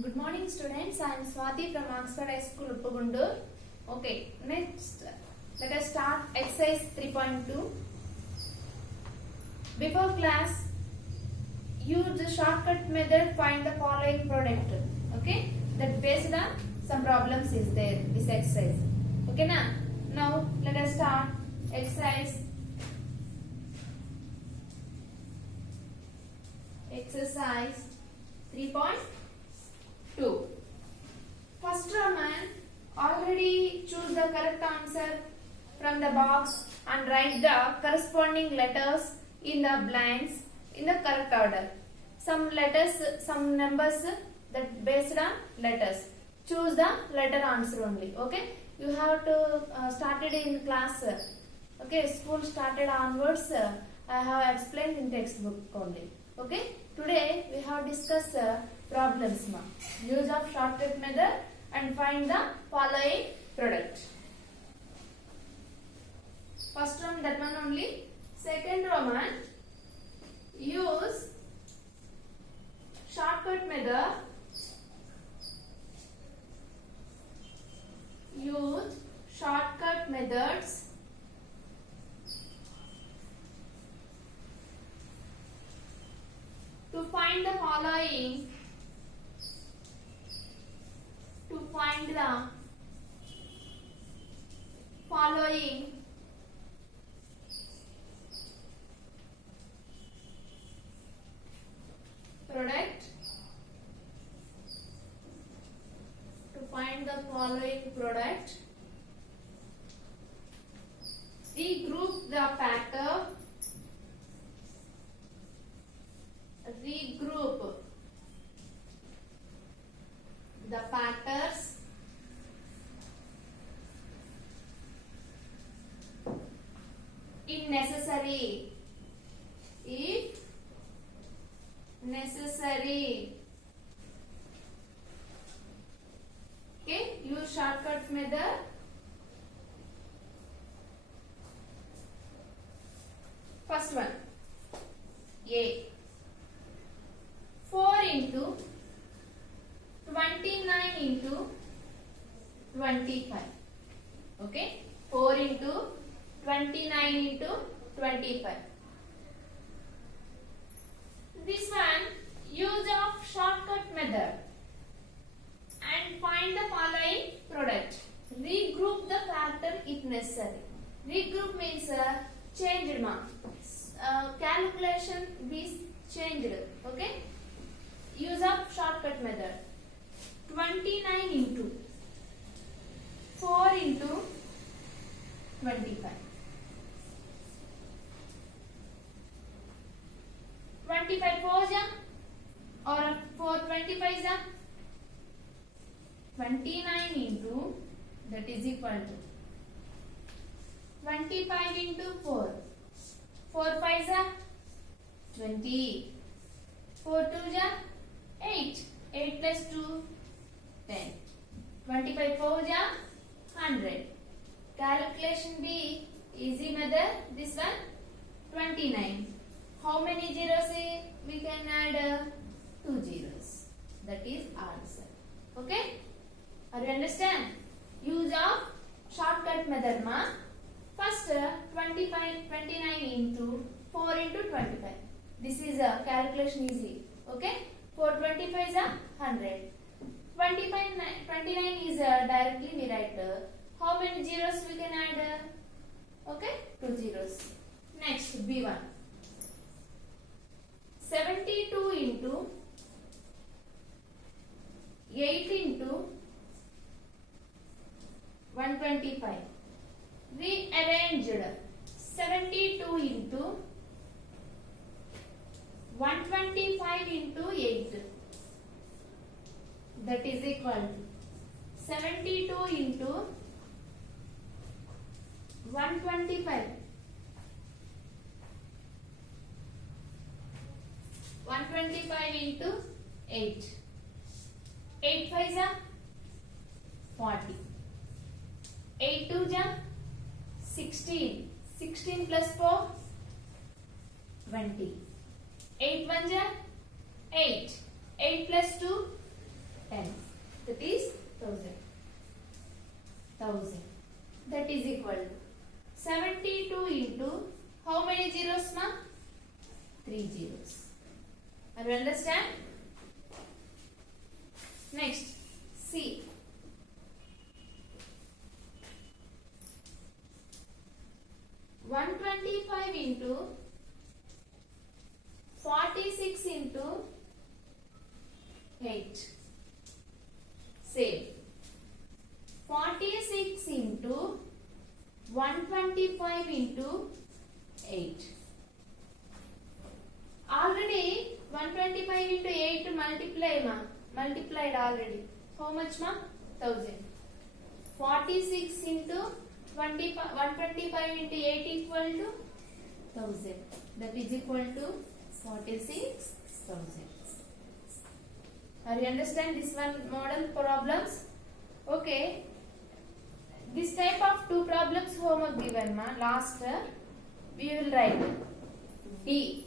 Good morning, students. I am Swati from Oxford High School, Uppagundur. Okay, next let us start exercise 3.2. Before class, use the shortcut method, find the following product. Okay, that based on some problems is there, this exercise. Okay, now let us start exercise 3.2. First Roman, already choose the correct answer from the box and write the corresponding letters in the blanks in the correct order. Some letters, some numbers that based on letters. Choose the letter answer only. Okay, you have to started in class. Okay, school started onwards. I have explained in textbook only. Okay, today we have discussed problems. Use of shortcut method and find the following product. First one, that one only. Second Roman, use shortcut method. Use shortcut methods to find the following. To find the following product. To find the following product, regroup the pattern. Regroup the patterns if necessary. If necessary. Okay, use shortcut method. First one, A. 4 into 29 into 25. Okay, 4 into 29 into 25. This one, use of shortcut method and find the following product. Regroup the factor if necessary. Regroup means changed calculation be changed. Okay, use of shortcut method. 29 into 4 into 25. 25 4 or 4 25 29 into, that is equal to 25 into 4. 4 5 20. 4 2 8. 8 plus 2 10. 25 4 100. Calculation B, easy method. This one 29. How many zeros we can add? 2 zeros. That is answer. Okay? Are you understand? Use of shortcut method First 29 into 4 into 25. This is a calculation easy. Okay? 4 25 is 100. 29 is directly we write. How many zeros we can add? Okay? 2 zeros. Next, B1. 72 into 8 into 125. We arranged 72 into 125 into 8. That is equal to 72 into 125. 125 into 8. 8 5 is 40. 8 2 is 16. 16 plus 4 20. 8 1 is 8. 8 plus 2 10. That is 1000. 1000. That is equal to 72 into how many zeros, ma? 3 zeros. Are you understand? Next, C. 125 into 46 into 8. Same. 46 into 125 into 8. Already 125 into 8 multiply, ma. Multiplied already. How much, ma? 1000. 46 into 125 into 8 equal to 1000. That is equal to 46,000. Are you understand this one model problems? Okay. This type of two problems homework given, ma. Last we will write D.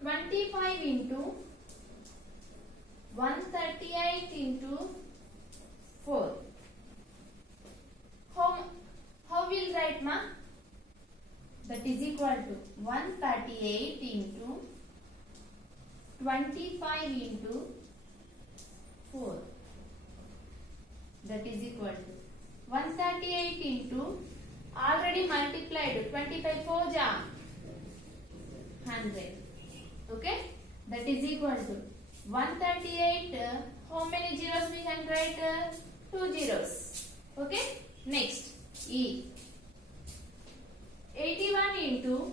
25 into 138 into 4. How will write, ma? That is equal to 138 into 25 into 4. That is equal to 138 into already multiplied 25 4 ja 100. Okay, that is equal to 138. How many zeros we can write? 2 zeros. Okay, next E. 81 into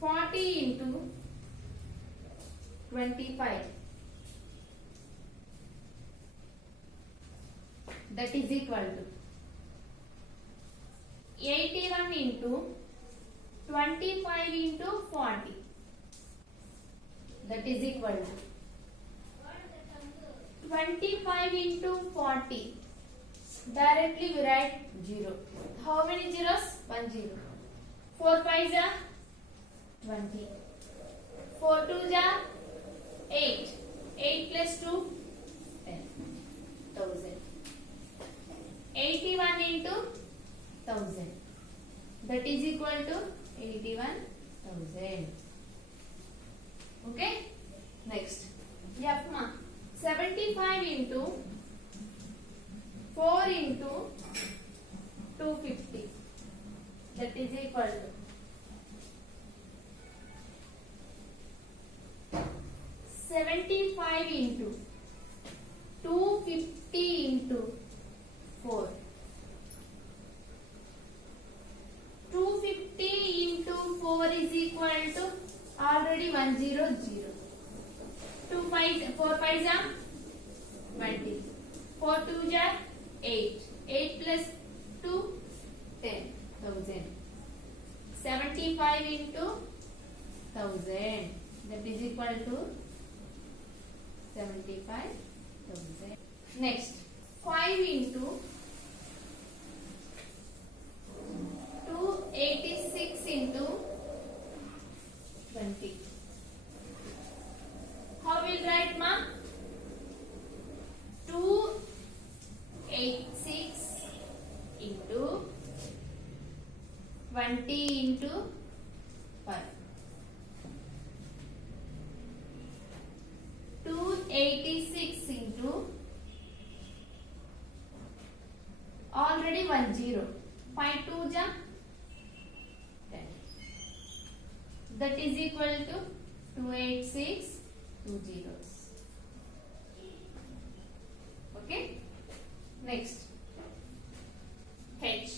40 into 25. That is equal to 81 into 25 into 40. That is equal to 25 into 40. Directly we write 0. How many zeros? 1 0. 4 5 ja 20. 4 2 ja 8. 8 plus 2 10. 1000. 81 into 1000. That is equal to 81,000. Okay. Next. F ma. 75 into 4 into 250. That is equal to 75 into 250 into 4. 250 into 4 is equal to already 100. 2 5 4 5 ja 20. 4 2 ja 8. 8 plus 2 10,000. 75 into 1000. That is equal to 75,000. Next, 5 into 286 into 20. How will write, ma? 286 into 20 into 5. 286 into already 10. 5 2 ja 10. That is equal to 286 2 zeros. Okay. Next, H.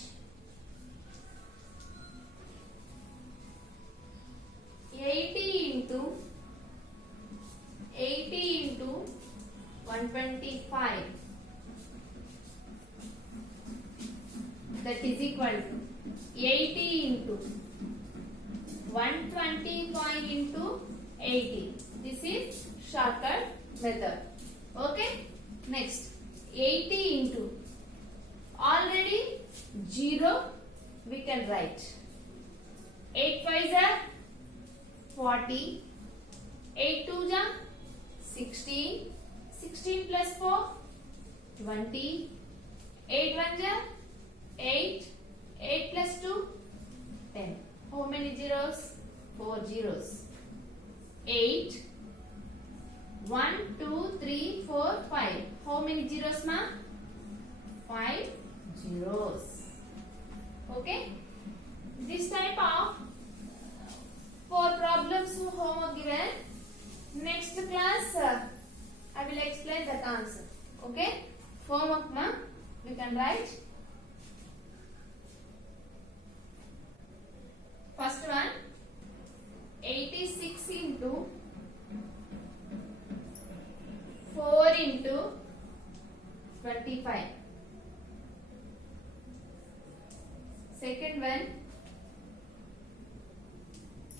80 into 125. That is equal to 80 into 125 into 80. This is shortcut method. Okay. Next, 80 into already 0 we can write. 8 5 are 40. 8 2 ja 16. 16 plus 4 20. 8 1 ja 8. 8 plus 2 10. How many zeros? 4 zeros. 8 1 2 3 4 5. How many zeros ma? 5 zeros. Okay. This type of 4 problems homework given. Next class I will explain that answer. Okay. Homework ma we can write. First one 86 into 4 into 25. Second one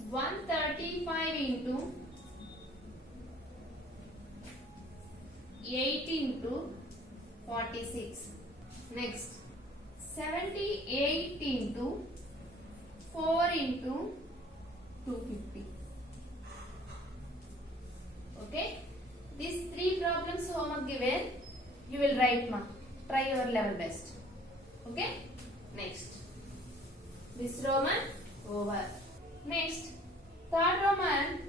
135 into 8 into 46. Next 78 into 4 into 250. Okay. These 3 problems homework given. You will write ma. Try your level best. Okay. Next. This Roman over. Next. Third Roman.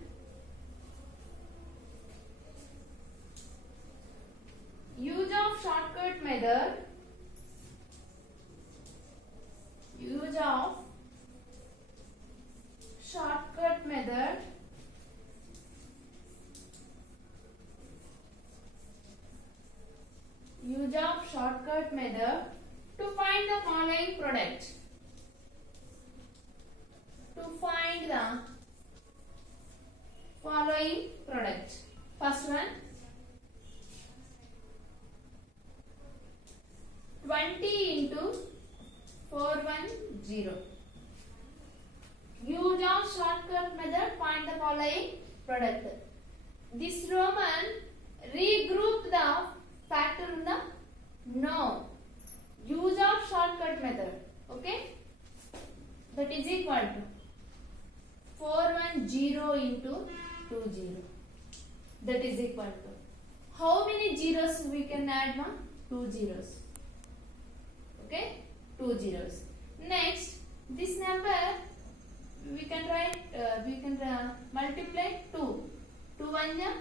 Use of shortcut method. Use of shortcut method to find the following product. To find the following product. First one 20 into 410. Use of shortcut method find the following product. This Roman regroup the factor in the no. Use of shortcut method. Okay. That is equal to 410 into 20. That is equal to how many zeros we can add ma? 2 zeros. Okay. 2 zeros. Next this number we can write multiply 2. 2 1 ja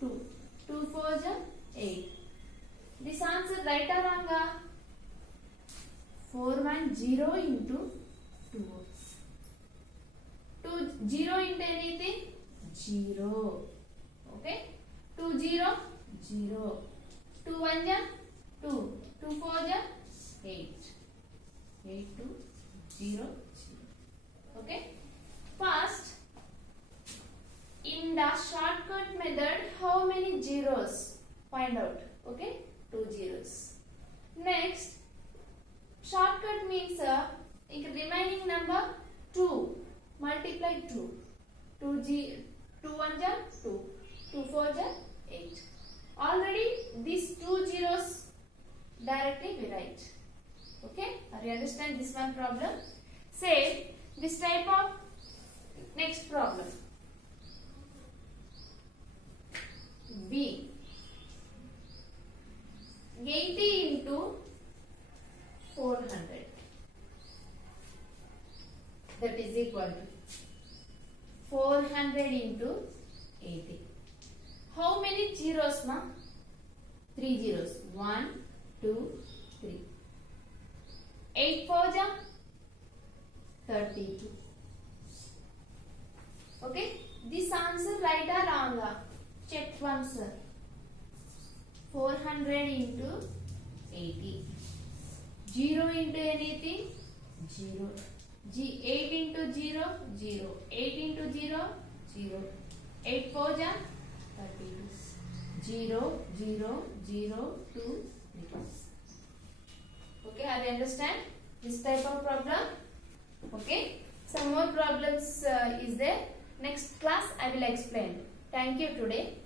2. 2 4 ja 8. This answer right or wrong? 410 into 2. 0 into anything? 0. Okay. 2 0 0. 2 1 ja 2. 2 4 ja 8. 8 2 0 0. Okay. First, in the shortcut method, how many zeros? Find out. Okay. 2 zeros. Next, shortcut means remaining number 2. Multiply 2. 2 1 ja 2. 2 4 ja 8. Already these 2 zeros directly we write. Okay. Are you understand this one problem? Say this type of next problem. B 80 into 400. That is equal to 400 into 80. How many zeros ma? 3 zeros. 1, 2, 3. 8 4 ja 32. Okay. This answer right or wrong? Check once. 400 into 80. 0 into anything? 0. 8 into 0? 0. 8 into 0? 0. 8 4 ja 32. 0, 0, 0, 2, 3. Okay, are you understand this type of problem? Okay, some more problems is there. Next class I will explain. Thank you today.